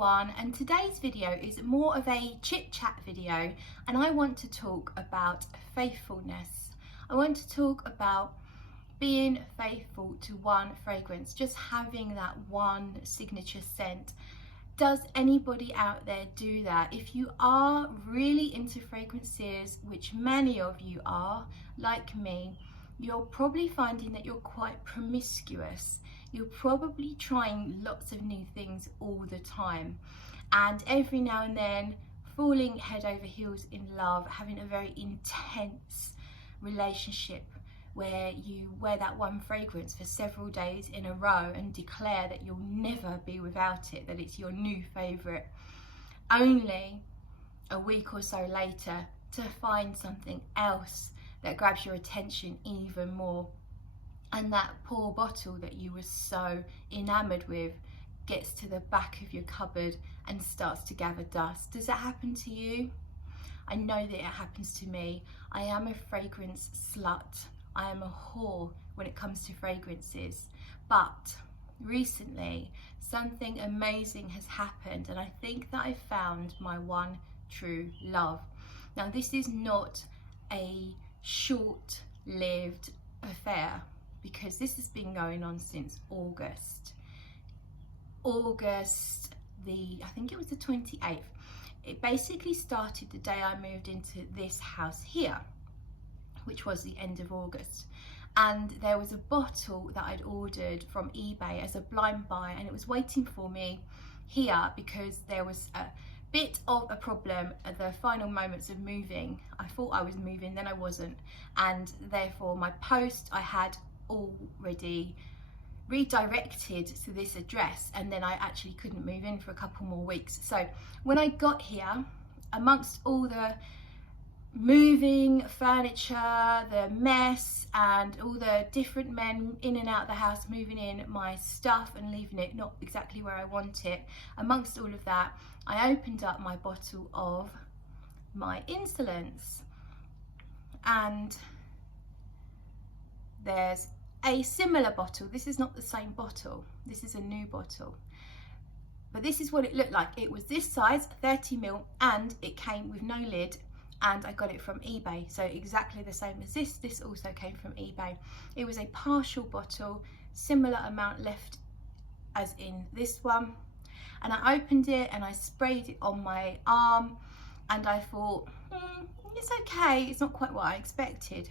everyone, and today's video is more of a chit chat video, and I want to talk about faithfulness. I want to talk about being faithful to one fragrance, just having that one signature scent. Does anybody out there do that? If you are really into fragrances, which many of you are, like me, you're probably finding that you're quite promiscuous. You're probably trying lots of new things all the time, and every now and then falling head over heels in love, having a very intense relationship where you wear that one fragrance for several days in a row and declare that you'll never be without it, that it's your new favourite, only a week or so later to find something else that grabs your attention even more. And that poor bottle that you were so enamoured with gets to the back of your cupboard and starts to gather dust. Does that happen to you? I know that it happens to me. I am a fragrance slut. I am a whore when it comes to fragrances. But recently, something amazing has happened, and I think that I found my one true love. Now, this is not a short-lived affair, because this has been going on since August I think it was the 28th. It basically started the day I moved into this house here, which was the end of August, and there was a bottle that I'd ordered from eBay as a blind buy, and it was waiting for me here because there was a bit of a problem at the final moments of moving. I thought I was moving, then I wasn't, and therefore my post I had already redirected to this address, and then I actually couldn't move in for a couple more weeks. So when I got here, amongst all the moving furniture, the mess, and all the different men in and out of the house moving in my stuff and leaving it not exactly where I want it, amongst all of that, I opened up my bottle of my Insolence, and there's a similar bottle. This is not the same bottle, this is a new bottle, but this is what it looked like. It was this size, 30ml, and it came with no lid, and I got it from eBay, so exactly the same as this also came from eBay. It was a partial bottle, similar amount left as in this one, and I opened it and I sprayed it on my arm, and I thought, it's okay, it's not quite what I expected.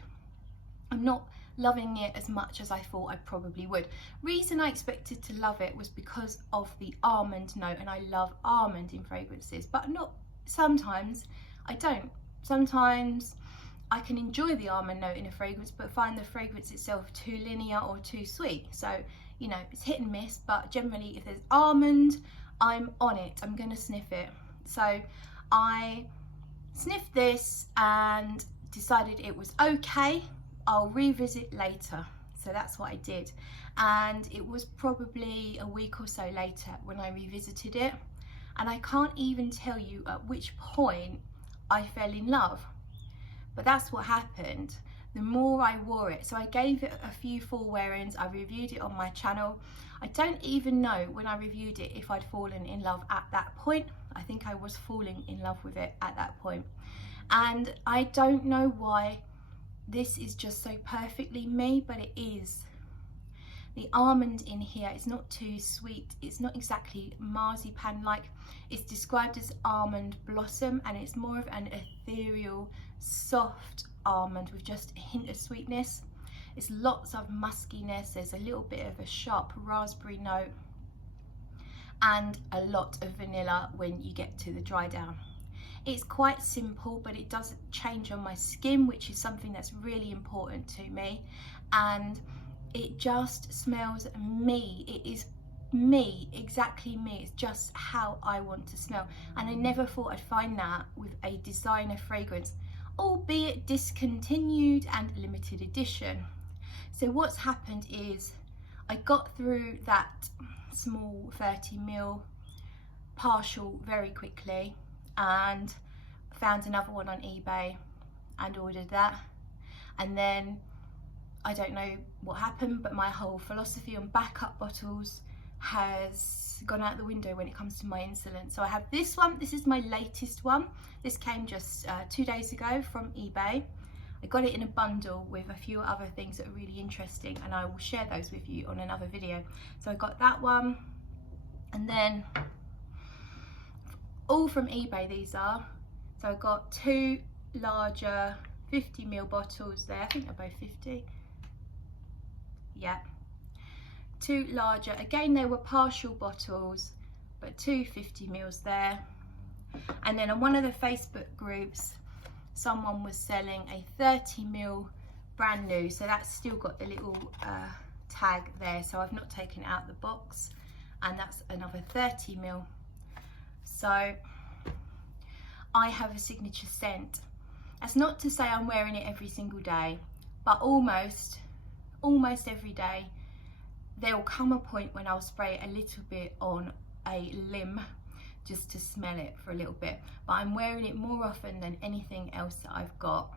I'm not loving it as much as I thought I probably would. Reason I expected to love it was because of the almond note, and I love almond in fragrances, but not sometimes I don't. Sometimes I can enjoy the almond note in a fragrance but find the fragrance itself too linear or too sweet. So, you know, it's hit and miss, but generally if there's almond, I'm on it, I'm gonna sniff it. So I sniffed this and decided it was okay, I'll revisit later. So that's what I did, and it was probably a week or so later when I revisited it, and I can't even tell you at which point I fell in love, but that's what happened. The more I wore it, so I gave it a few full wearings, I reviewed it on my channel. I don't even know when I reviewed it if I'd fallen in love at that point. I think I was falling in love with it at that point, and I don't know why this is just so perfectly me, but it is. The almond in here is not too sweet, it's not exactly marzipan like, it's described as almond blossom, and it's more of an ethereal soft almond with just a hint of sweetness. It's lots of muskiness, there's a little bit of a sharp raspberry note, and a lot of vanilla when you get to the dry down. It's quite simple, but it doesn't change on my skin, which is something that's really important to me, and it just smells me. It is me, exactly me. It's just how I want to smell, and I never thought I'd find that with a designer fragrance, albeit discontinued and limited edition. So what's happened is I got through that small 30ml partial very quickly, and found another one on eBay and ordered that, and then I don't know what happened, but my whole philosophy on backup bottles has gone out the window when it comes to my Insolence. So I have this one. This is my latest one. This came just 2 days ago from eBay. I got it in a bundle with a few other things that are really interesting, and I will share those with you on another video. So I got that one, and then all from eBay these are. So I got 2 larger 50ml bottles there. I think they're both 50. Yeah. 2 larger, again they were partial bottles, but 2 50mls there. And then on one of the Facebook groups, someone was selling a 30ml brand new, so that's still got the little tag there, so I've not taken it out the box, and that's another 30ml. So I have a signature scent. That's not to say I'm wearing it every single day, but almost every day there will come a point when I'll spray a little bit on a limb just to smell it for a little bit, but I'm wearing it more often than anything else that I've got.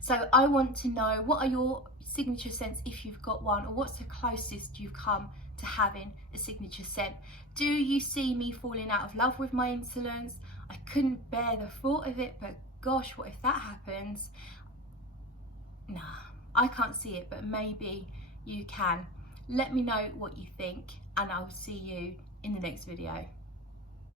So I want to know, what are your signature scents if you've got one, or what's the closest you've come to having a signature scent? Do you see me falling out of love with my Insolence? I couldn't bear the thought of it, but gosh, what if that happens? Nah, I can't see it, but maybe you can. Let me know what you think, and I'll see you in the next video.